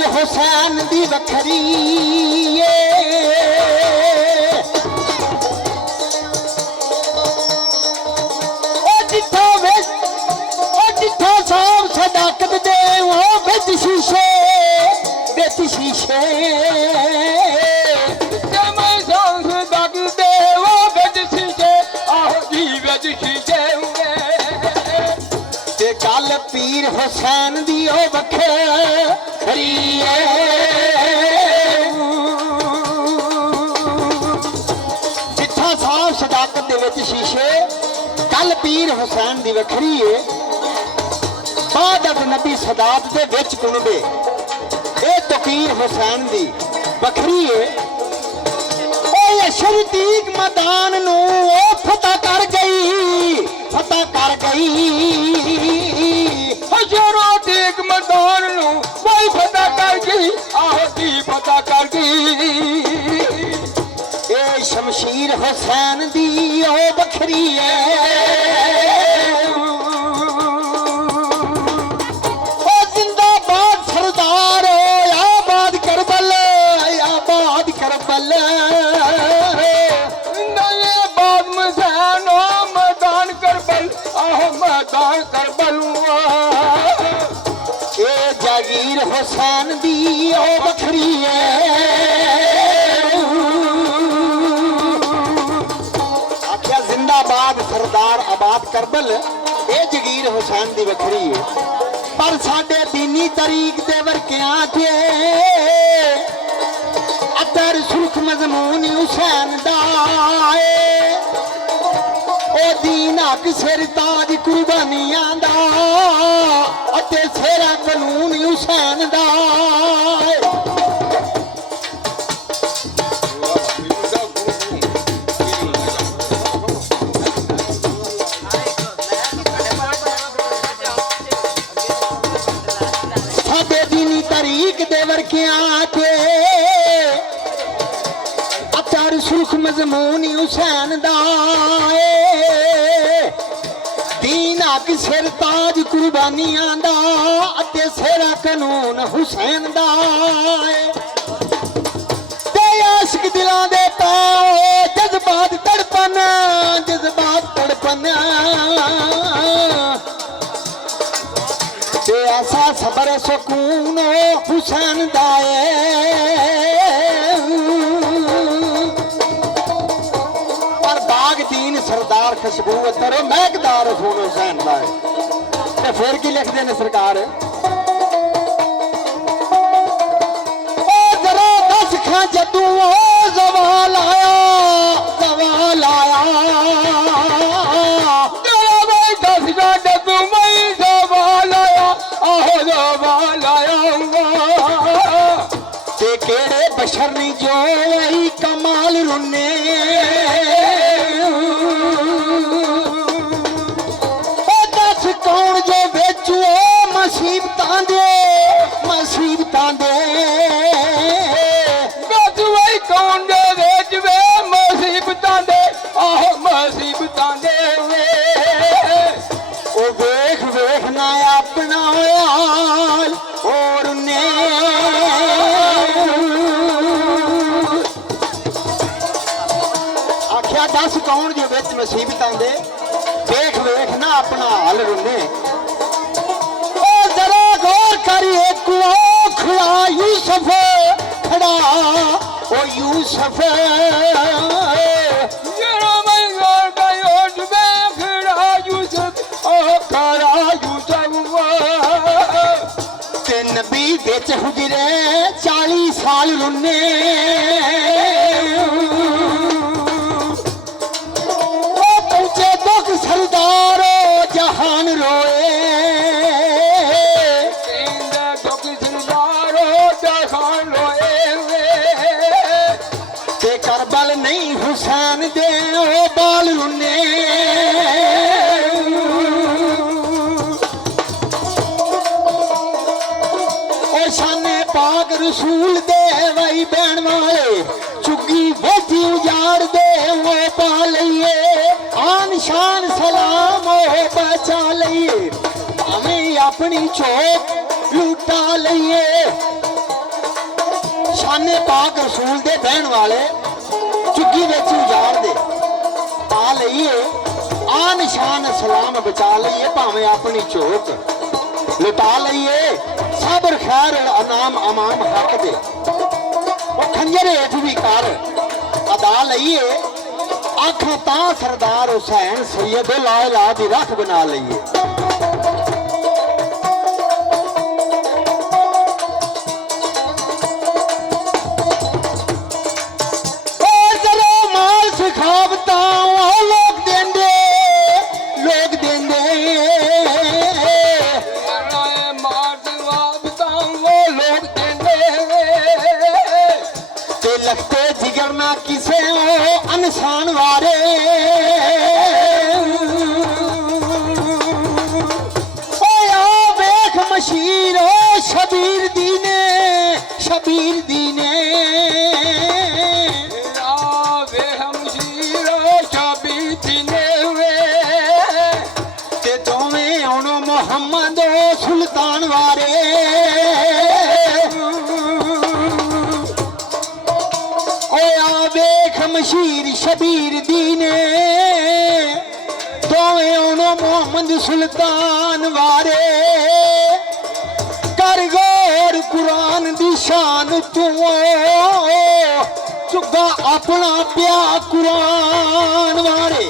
पीर हुसैन दी वखरी जिथा साहब सदाकत दे वो बिच शीशे गल पीर हुसैन दी ओ बखरी जिथा साहब सदाकत दे विच शीशे गल पीर हुसैन दी वखरी है बाद नबी सदात दे विच कुणबे ए तकीर हुसैन दी वखरी है शरीक मैदान नू फतह कर गई शरीक मैदान नू कोई फतह कर गई आहो दी फतह कर गई ए शमशीर हुसैन दी ओ बखरी है ओ जिंदाबाद सरदार आबाद करबल जागीर हुसैन दी ओ बखरी है आख्या जिंदाबाद सरदार आबाद करबल ए जगीर हुसैन दी बखरी है पर साडे दीनी तरीक दे वर्कियां ते अतर सुर्ख मजमून हुसैन दा ओ दीन हक सिर ताज कुर्बानियां दा अते सेरा कानून हुसैन दा साडे दीनी तरीक दे वर्कियां ते अतर सुर्ख मजमून हुसैन दा दीन हक सिर ताज कुर्बानियां दा अते सेरा कानून हुसैन दा ते आशिक दिलां दे पाओ जज्बात तड़पन ते ऐसा सबर सुकून हुसैन दा सरदार खुशबू अतर महकदार खून हुसैन दा है फिर की लिखते हैं सरकार जरा दस खां जदू जवाल आया दस खां जदू मई जवाल आया आहो जवाल आया ते केड़े बशर नी जो आई कमाल रुन्ने कौन जो बेचू मुसीबतां दे कौन जो बेच वे मुसीबतां दे आहो मुसीबतां दे ओ वेख ना अपना हाल और ने आख्या दस कौन जो बेच मुसीबतां दे देख ना अपना हाल रुने जरा गौर करिए खुला यूसुफ खड़ा ओ यूसुफ जरा मैं गौर करिए खड़ा यूसुफ ओ खड़ा यूसुफ ते नबी बिच हुजरे 40 साल रुने सरदार जहान रोए सरदार जहान रोए ते करबल नहीं हुसैन दे ओ बाल रुने ओ शाने पाक रसूल दे वही बहन वाले चुगी वेजी उजाड़ दे वो पा लइए आन शान सलाम बचा लइए हमें अपनी चौक लुटा लइए खाने पाक रसूल दे बहन वाले चुग्गी विच उजाड़ दे पा लईए आन शान सलाम बचा लईए भावें अपनी चोक लुटा लईए सबर खैर अनाम अमाम हक दे वो खंजर हेठ भी कर अदा लईए आखा तां सरदार हुसैन सैयद लाला दी रख बना लईए लगते जिगर ना किसे इंसान वारे वेख मशीर शबीर दीने वेख मशीर शबीर दीने ते दोवें हुण मोहम्मद सुल्तान वारे मशीर शबीर दीने दोवें उनो मोहम्मद सुल्तान वारे कर गौर कुरान दी शान तू चुगा अपना प्या कुरान वारे